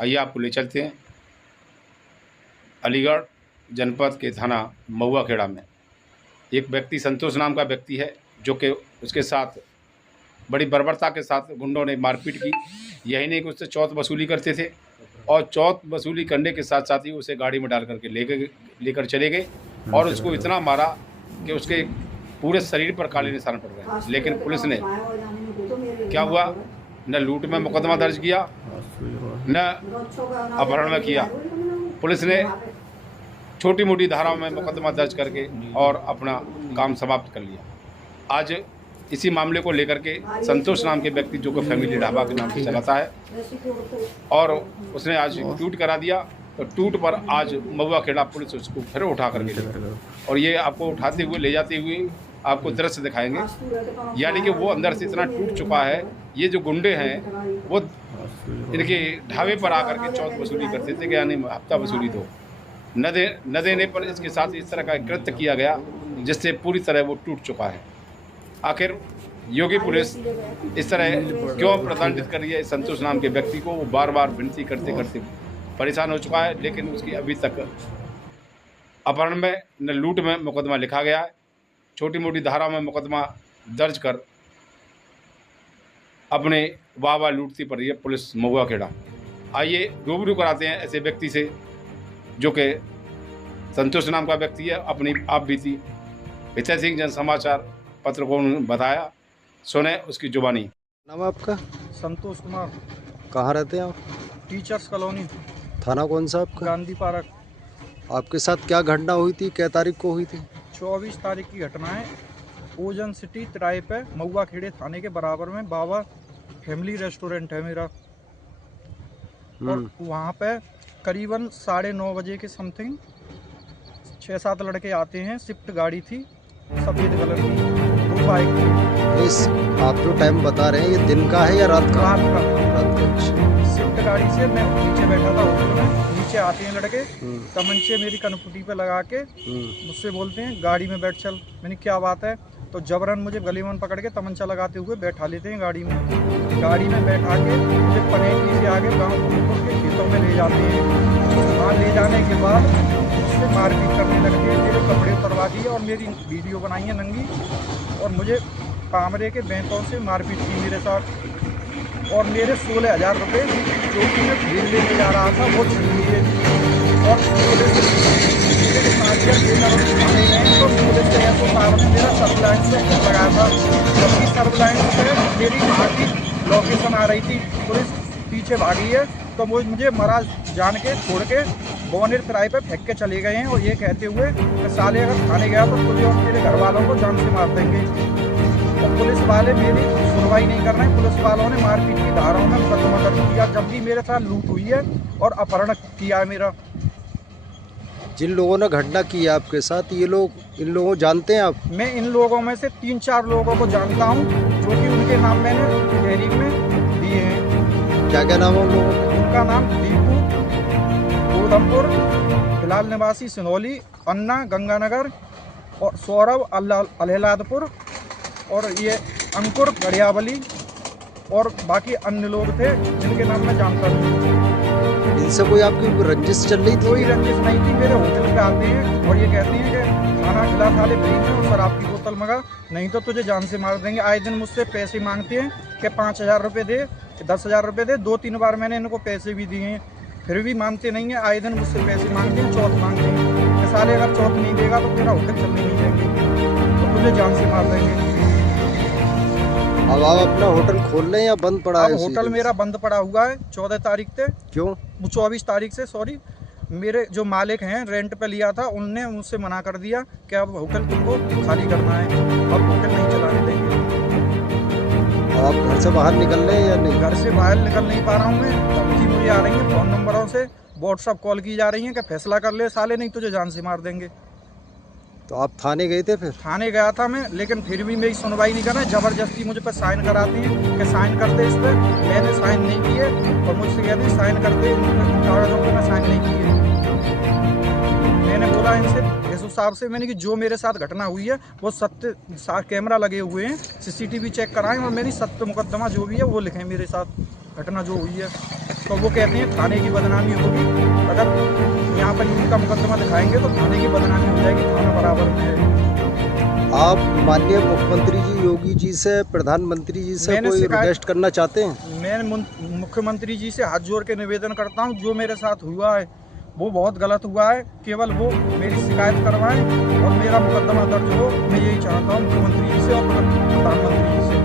आइए आपको ले चलते हैं अलीगढ़ जनपद के थाना महुआ खेड़ा में। एक व्यक्ति संतोष नाम का व्यक्ति है जो कि उसके साथ बड़ी बर्बरता के साथ गुंडों ने मारपीट की। यही नहीं कि उससे चौथ वसूली करते थे और चौथ वसूली करने के साथ साथ ही उसे गाड़ी में डाल करके लेकर चले गए और उसको इतना मारा कि उसके पूरे शरीर पर काले निशान पड़ गए। लेकिन पुलिस ने क्या हुआ, न लूट में मुकदमा दर्ज किया न अपहरण में किया। पुलिस ने छोटी मोटी धाराओं में मुकदमा दर्ज करके और अपना काम समाप्त कर लिया। आज इसी मामले को लेकर के संतोष नाम के व्यक्ति जो कि फैमिली ढाबा के नाम से चलाता है और उसने आज टूट करा दिया। तो टूट पर आज महुआ खेड़ा पुलिस उसको फिर उठा करके ले गई और ये आपको उठाते हुए ले जाते हुए आपको दृश्य दिखाएंगे। यानी कि वो अंदर से इतना टूट चुका है। ये जो गुंडे हैं वो इनके ढाबे पर आकर के चौथ वसूली करते थे कि यानी हफ्ता वसूली दो न देने पर इसके साथ इस तरह का कृत्य किया गया जिससे पूरी तरह वो टूट चुका है। आखिर योगी पुलिस इस तरह क्यों प्रताड़ित कर रही है संतोष नाम के व्यक्ति को? वो बार बार विनती करते करते परेशान हो चुका है, लेकिन उसकी अभी तक अपहरण में न लूट में मुकदमा लिखा गया है। छोटी मोटी धारा में मुकदमा दर्ज कर अपने वाह लूटती पड़ रही है पुलिस महुआ खेड़ा। आइए रूबरू कराते हैं ऐसे व्यक्ति से जो कि संतोष नाम का व्यक्ति है। अपनी आप बीती विजय सिंह जन समाचार पत्र को बताया, सुने उसकी जुबानी। नाम आपका? संतोष कुमार। कहाँ रहते हैं आप? Teachers colony. थाना कौन सा आपका? गांधी पार्क। आपके साथ क्या घटना हुई थी, क्या तारीख को हुई थी? 24 तारीख की घटना है। ओजन सिटी तिराहे पे महुआ खेड़े थाने के बराबर में बाबा फैमिली रेस्टोरेंट है मेरा। और वहाँ पे करीबन 9:30 बजे के समथिंग 6-7 लड़के आते हैं। स्विफ्ट गाड़ी थी सफ़ेद कलर की, 2 बाइक थी। इस आप जो टाइम बता रहे हैं ये दिन का है या रात का? रात का। रात का। स्विफ्ट गाड़ी से मैं नीचे बैठा था होटल में। नीचे आते हैं लड़के, तमंचे मेरी कनपुटी पे लगा के मुझसे बोलते हैं गाड़ी में बैठ चल। मैंने क्या बात है? तो जबरन मुझे गली में पकड़ के तमंचा लगाते हुए बैठा लेते हैं गाड़ी में। गाड़ी में बैठा के मुझे पनेटी से आगे गाँव के खेतों में ले जाते हैं। वहाँ ले जाने के बाद मुझसे मारपीट करने लगते हैं। मेरे कपड़े उतरवा दिए और मेरी वीडियो बनाई है नंगी और मुझे कामरे के बैंकों से मारपीट की मेरे साथ। और मेरे 16,000 रुपये जो कि मैं भीड़ लेने जा रहा था वो छीन लिए। और पुलिस के साथ थाने गए तो पुलिस के तो साहब ने मेरा सर्विलाइंस से लगाया था। जबकि सर्विलाइंस से मेरी वहाँ की लोकेशन आ रही थी। पुलिस पीछे भागी है तो वो मुझे मरा जान के छोड़ के बोनेट तिराहे पे फेंक के चले गए हैं और ये कहते हुए कि साले अगर थाने गया तो तुझे और मेरे घर वालों को जान से मार देंगे। तो पुलिस वाले मेरी सुनवाई नहीं कर रहे हैं। पुलिस वालों ने मारपीट की धाराओं में मुकदमा दर्ज किया, जब भी मेरे साथ लूट हुई है और अपहरण किया है मेरा। जिन लोगों ने घटना की है आपके साथ, ये लोग इन लोगों को जानते हैं आप? मैं इन लोगों में से 3-4 लोगों को जानता हूँ जो कि उनके नाम मैंने तहरीक में दिए हैं। क्या क्या नाम है उन लोगों का? उनका नाम दीपू उधमपुर, फिलहाल निवासी सिनौली, अन्ना गंगानगर और सौरभ अल्लादपुर और ये अंकुर गड़ियावली और बाकी अन्य लोग थे जिनके नाम मैं जानता नहीं। इनसे कोई आपकी रंजिश चल रही थी? कोई रंजिश नहीं थी। मेरे होटल पे आते हैं और ये कहते हैं कि खाना खिला थाले फ्री में और शराब की बोतल मंगा, नहीं तो तुझे जान से मार देंगे। आए दिन मुझसे पैसे मांगते हैं कि 5,000 रुपये दे, 10,000 रुपये दे। 2-3 बार मैंने इनको पैसे भी दिए हैं, फिर भी मानते नहीं है। आए दिन मुझसे पैसे मांगते हैं, चौथ मांगते हैं कि साले अगर चौथ नहीं देगा तो तेरा होटल चलने नहीं देंगे, तो तुझे जान से मार देंगे। अब आप अपना होटल खोल रहे हैं या बंद पड़ा है? होटल मेरा बंद पड़ा हुआ है 14 तारीख से। क्यों? 24 तारीख से, सॉरी। मेरे जो मालिक हैं रेंट पे लिया था, उनने मुझसे मना कर दिया कि अब होटल तुमको खाली करना है, अब होटल नहीं चलाने देंगे। आप घर से बाहर निकल रहे हैं या नहीं? घर से बाहर निकल नहीं पा रहा हूँ मैं। धमकी मुझे आ रही है फ़ोन नंबरों से, व्हाट्सअप कॉल की जा रही है कि फैसला कर ले साले, नहीं तुझे जान से मार देंगे। तो आप थाने गए थे? फिर थाने गया था मैं, लेकिन फिर भी मेरी सुनवाई नहीं कर रहे। ज़बरदस्ती मुझे पर साइन कराती है कि साइन करते इस पर। मैंने साइन नहीं किए और मुझसे कहते हैं साइन करते, कागजों पर मैं साइन नहीं किए। मैंने बोला इनसे इस हिसाब से मैंने कि जो मेरे साथ घटना हुई है वो सत्य, कैमरा लगे हुए हैं, CCTV चेक कराएं और मेरी सत्य मुकदमा जो भी है वो लिखें मेरे साथ घटना जो हुई है। तो वो कहते हैं थाने की बदनामी होगी, अगर यहाँ पर इनका मुकदमा दिखाएंगे तो थाने की बदनामी हो जाएगी, थाना बराबर में है। आप माननीय मुख्यमंत्री जी योगी जी से, प्रधानमंत्री जी से मैंने कोई शिकायत- रिक्वेस्ट करना चाहते हैं? मैं मुख्यमंत्री जी से हाथ जोड़ के निवेदन करता हूँ, जो मेरे साथ हुआ है वो बहुत गलत हुआ है, केवल वो मेरी शिकायत करवाएं और मेरा मुकदमा दर्ज हो। मैं यही चाहता हूँ मुख्यमंत्री जी से और प्रधानमंत्री जी से।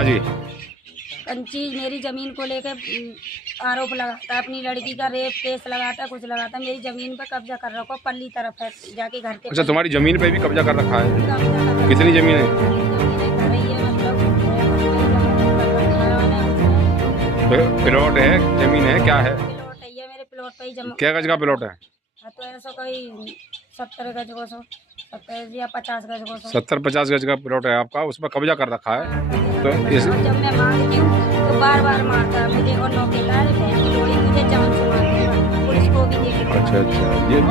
हाँ जी। कंची मेरी ज़मीन को लेकर आरोप लगाता है, अपनी लड़की का रेप केस लगाता है, कुछ लगाता है। मेरी ज़मीन पर कब्जा कर रखा है, पल्ली तरफ है, जाके घर के अच्छा, तुम्हारी ज़मीन पे भी कब्जा कर रखा है? कब्जा कर रखा है। कितनी ज़मीन है? ज़मीन घर ही है, मतलब प्लॉट है, ज़मीन है, क्या है? प्लॉट है, ये मेरे प्लॉट पे ही जमा। क्या गज का प्लॉट है? हाँ, तो ऐसा कोई 70 गज को 70 या 50 गज को 70-50 गज का प्लॉट है आपका, उस पर कब्जा कर रखा है। तो इस और जब मैं मांगती हूँ तो बार बार मारता है मुझे, और नौकेला है, भैंस की लोड़ी मुझे जान से मारती है, पुलिस को भी देख। अच्छा,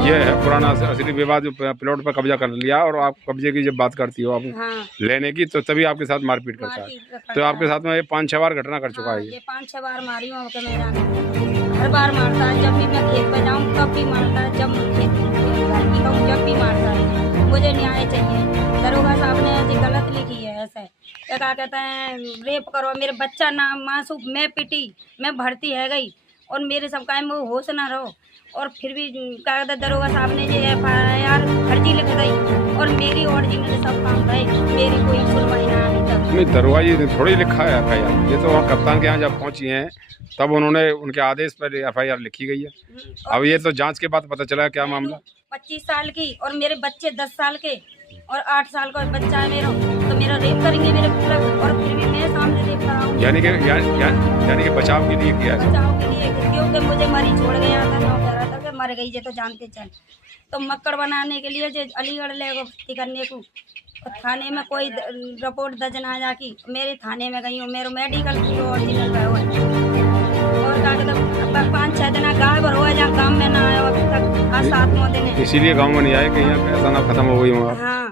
ये है पुराना असली विवाद, जो प्लॉट पर कब्जा कर लिया, और आप कब्जे की जब बात करती हो आप हाँ, लेने की, तो तभी आपके साथ मारपीट करता है। तो आपके साथ में ये 5-6 बार घटना कर चुका है ये 5-6 बार मारी हूँ के मैदान, हर बार मारता है। जब भी मैं खेत पे जाऊँ तब भी मारता है, जब खेत घर की कहूँ जब भी मारता है। मुझे न्याय चाहिए। दरोगा साहब ने ऐसी गलत लिखी है, ऐसे क्या कहते हैं, रेप करो, मेरे बच्चा ना मासूम, मैं पिटी, मैं भर्ती है गई, और मेरे सब काम में होश ना रहो, और फिर भी क्या कहते हैं, दरोगा साहब ने ये FIR फर्जी लिख दी, और मेरी ओरिजिनल सब काम भाई, मेरी कोई सुनवाई ना अभी तक। नहीं, दरोगा जी ने थोड़ी लिखा है FIR, ये तो वहाँ कप्तान के यहाँ जब पहुँची हैं तब उन्होंने उनके आदेश पर FIR लिखी गई है। अब ये तो जांच के बाद पता चला क्या मामला। 25 साल की, और मेरे बच्चे 10 साल के और 8 साल का बच्चा है मेरा, तो मेरा रेप करेंगे मेरे पूरा, और फिर भी मैं सामने रेप कराऊंगी। यानी कि बचाव के लिए किया है। बचाव के लिए, क्योंकि मुझे मरी छोड़ गया था, नौ कह रहा था कि मर गई, ये तो जानते चल। तो मक्कड़ बनाने के लिए जो अलीगढ़ ले गो भर्ती करने को, और थाने में कोई रिपोर्ट दर्ज ना जाकी, मेरे थाने में गई हूँ, मेरे मेडिकल की ओरिजिनल गए हुए, और 5-6 दिन गायब हुआ, जहाँ काम में ना आया अभी तक, आज 7वां दिन है। इसीलिए गांव में नहीं आए कि यहाँ पे ऐसा ना खत्म हो गई हो। हाँ,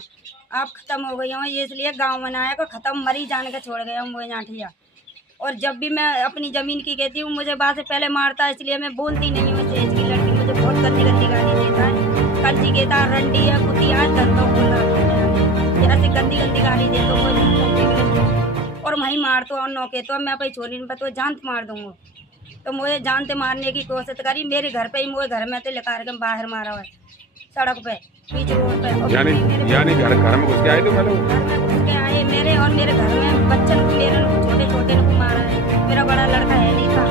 आप खत्म हो गई हूँ, ये इसलिए गांव में ना आया, को खत्म मरी जाने का छोड़ गया हूँ मुझे जाठिया। और जब भी मैं अपनी ज़मीन की कहती हूँ, मुझे बात से पहले मारता है, इसलिए मैं बोलती नहीं हूँ। इस की लड़की मुझे बहुत गंदी गंदी गाली देता है, कंची कहता है, रंडी है, कुतिया है, धंधों बोल रहा, ऐसी गंदी गंदी गाली दे दो मुझे, और वहीं मार तो, और नौके तो मैं अपनी छोरी पर तो जान मार दूंगा। तो मुझे जानते मारने की कोशिश करी, मेरे घर पे ही, मुझे घर में तो लेकर के बाहर मारा हुआ है, सड़क पे, बीच रोड पे। यानी घर में घुस के आए थे पहले? घर में घुस के आए मेरे, और मेरे घर में बच्चन को, मेरे छोटे छोटे को मारा है। मेरा बड़ा लड़का है नहीं था,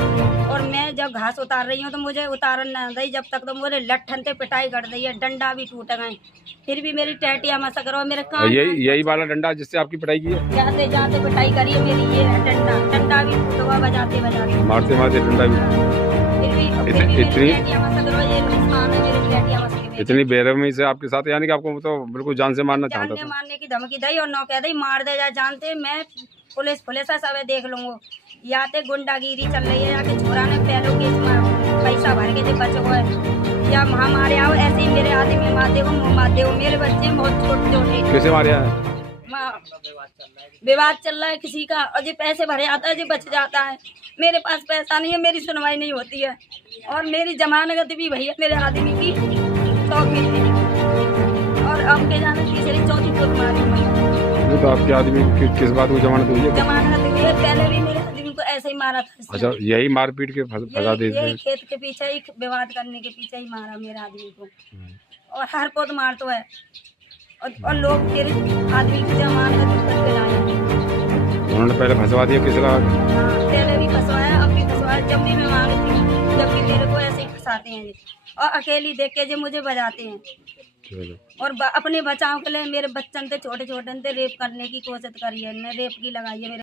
और मैं जब घास उतार रही हूँ तो मुझे उतारन ना दी, जब तक तो मुझे लट्ठन से पिटाई कर दी है, डंडा भी टूट गए, फिर भी मेरी टैटिया मसक रहा, मेरे कान यही वाला डंडा जिससे आपकी पिटाई की है? जाते जाते पिटाई करी है मेरी, ये है डंडा भी टूट हुआ, बजाते बजाते, मारते मारते डंडा भी। इतनी बेरहमी से आपके साथ, यानी कि आपको तो बिल्कुल जान से मारना चाहता था? मारने की धमकी दी, और नौ कह दी मार दे जा, जानते मैं पुलिस सब देख लूंगा, या ते गुंडागिरी चल रही है, या के छोरा ने पहले के पैसा भर के जो बच गए, या हमारे आओ ऐसे ही मेरे आदमी मारते हो, मेरे बच्चे बहुत छोटे छोटे। कैसे मारे हैं? विवाद चल रहा है किसी का, और जो पैसे भरे आता है, जो बच जाता है, मेरे पास पैसा नहीं है, मेरी सुनवाई नहीं होती है, और मेरी जमानत भी भैया मेरे आदमी की 100 की थी, और अब के जाने तीसरी चौथी को मारी। तो आपके आदमी किस बात को जमानत हुई है? जमानत हुई है, पहले भी मेरे आदमी को ऐसे ही मारा था। अच्छा, यही मारपीट के फंसा देते हैं? खेत के पीछे ही, विवाद करने के पीछे ही मारा मेरे आदमी को, और हर पोत मार तो है, और लोग फिर आदमी की जमानत करके लाए। उन्होंने पहले फंसवा दिया किस लगा? हाँ, पहले भी फंसवाया, अब भी फंसवाया, जब भी मैं मांगती हूँ, जब भी मेरे को ऐसे ही फंसाते हैं, और अकेली देख के जो मुझे बजाते हैं, और अपने बचाव के लिए मेरे बच्चन से छोटे छोटे रेप करने की कोशिश करी है, रेप की लगाई है मेरे